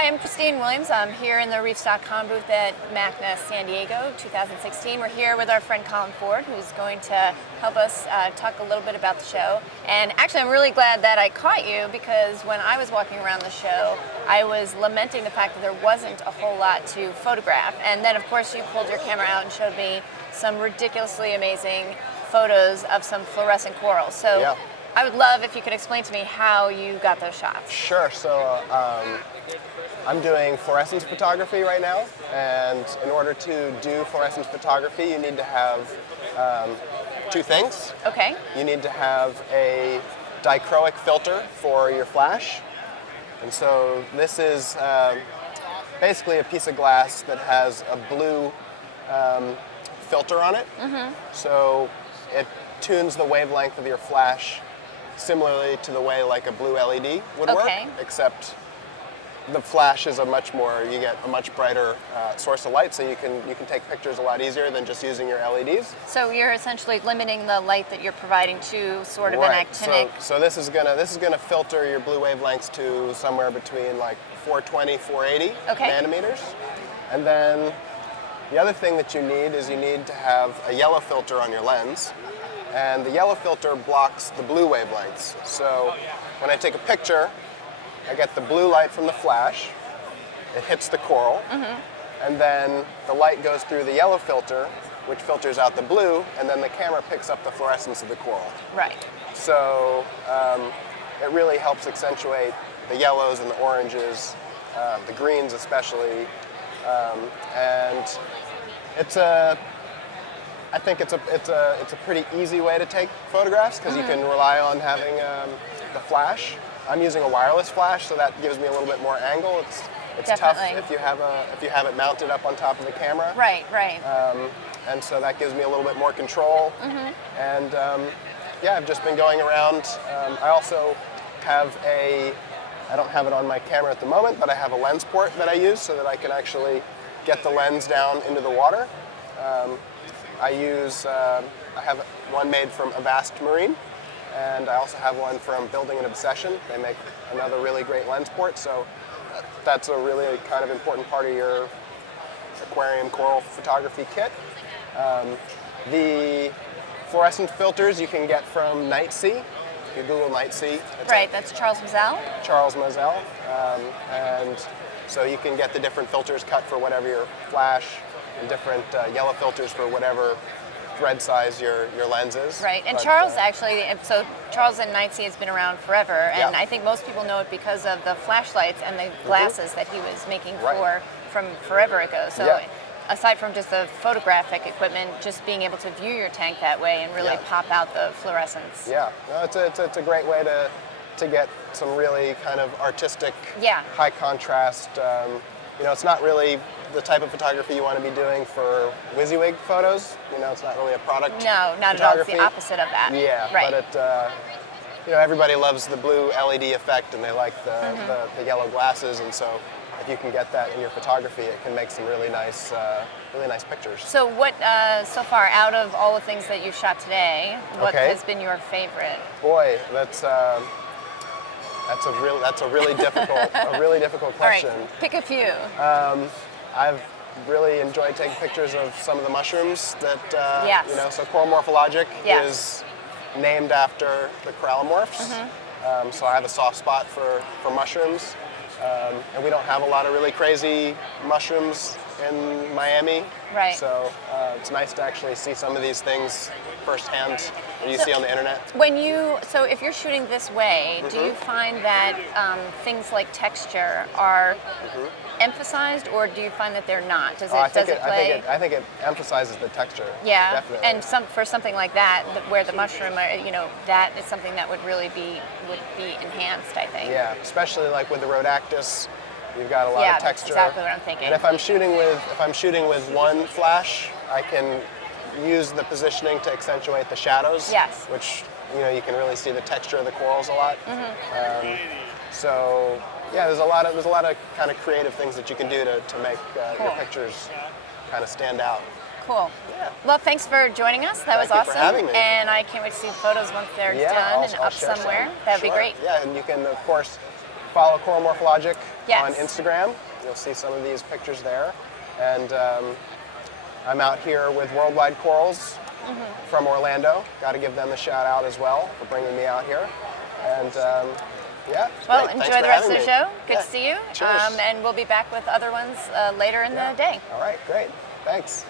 Hi, I'm Christine Williams. I'm here in the reefs.com booth at MACNA San Diego 2016. We're here with our friend Colin Foord, who's going to help us talk a little bit about the show. And actually, I'm really glad that I caught you, because when I was walking around the show, I was lamenting the fact that there wasn't a whole lot to photograph. And then, of course, you pulled your camera out and showed me some ridiculously amazing photos of some fluorescent corals. So Yeah. I would love if you could explain to me how you got those shots. Sure. So I'm doing fluorescence photography right now, and in order to do fluorescence photography, you need to have two things. Okay. You need to have a dichroic filter for your flash, and so this is basically a piece of glass that has a blue filter on it. Mm-hmm. So it tunes the wavelength of your flash similarly to the way like a blue LED would work, except the flash is you get a much brighter source of light, so you can take pictures a lot easier than just using your LEDs. So you're essentially limiting the light that you're providing to sort of an actinic. So this is gonna filter your blue wavelengths to somewhere between like 420, 480 nanometers, and then the other thing that you need is you need to have a yellow filter on your lens. And the yellow filter blocks the blue wavelengths. So when I take a picture, I get the blue light from the flash, it hits the coral, and then the light goes through the yellow filter, which filters out the blue, and then the camera picks up the fluorescence of the coral. Right. So it really helps accentuate the yellows and the oranges, the greens especially, and I think it's a pretty easy way to take photographs, because you can rely on having the flash. I'm using a wireless flash, so that gives me a little bit more angle. It's tough if you have it mounted up on top of the camera. Right, right. And so that gives me a little bit more control. And yeah, I've just been going around. I also have I don't have it on my camera at the moment, but I have a lens port that I use so that I can actually get the lens down into the water. I have one made from Avast Marine, and I also have one from Building an Obsession. They make another really great lens port, so that's a really kind of important part of your aquarium coral photography kit. The fluorescent filters you can get from Night Sea. You Google Night Sea. That's Charles Mazel? Charles Mazel. And so you can get the different filters cut for whatever your flash, and different yellow filters for whatever thread size your lens is. Right, and Charles actually, so Charles and Night Sea has been around forever, and I think most people know it because of the flashlights and the glasses that he was making from forever ago. So aside from just the photographic equipment, just being able to view your tank that way and really pop out the fluorescence. Yeah, no, it's a great way to get some really kind of artistic, high contrast. It's not really the type of photography you want to be doing for WYSIWYG photos. It's not really a product. No, not at all. It's the opposite of that. Yeah, right. But everybody loves the blue LED effect, and they like the yellow glasses, and so if you can get that in your photography, it can make some really nice pictures. So what, so far, out of all the things that you shot today, what has been your favorite? Boy, that's a really difficult question. All right, pick a few. I've really enjoyed taking pictures of some of the mushrooms that, so Coral Morphologic is named after the corallomorphs. So I have a soft spot for mushrooms. And we don't have a lot of really crazy mushrooms in Miami. Right. So it's nice to actually see some of these things firsthand that you see on the internet. So if you're shooting this way, do you find that things like texture are emphasized, or do you find that they're not? Does it play? I think it emphasizes the texture. Yeah, definitely. And for something like that, where the mushroom, that is something that would really be enhanced, I think. Yeah, especially like with the rhodactis, you've got a lot of texture. Yeah, that's exactly what I'm thinking. And if I'm shooting with one flash, I can use the positioning to accentuate the shadows. Yes. Which you can really see the texture of the corals a lot. So yeah, there's a lot of kind of creative things that you can do to make your pictures kind of stand out. Cool. Yeah. Well, thanks for joining us. That was awesome. Thank you for having me. And I can't wait to see the photos once they're done and up somewhere. That would be great. Yeah, and you can, of course, follow Coral Morphologic Yes. on Instagram. You'll see some of these pictures there. And I'm out here with Worldwide Corals from Orlando. Got to give them a shout out as well for bringing me out here. And yeah. Well, great. Thanks enjoy for the rest of having the me. show. Good Yeah. to see you. Cheers. And we'll be back with other ones later in the day. All right, great. Thanks.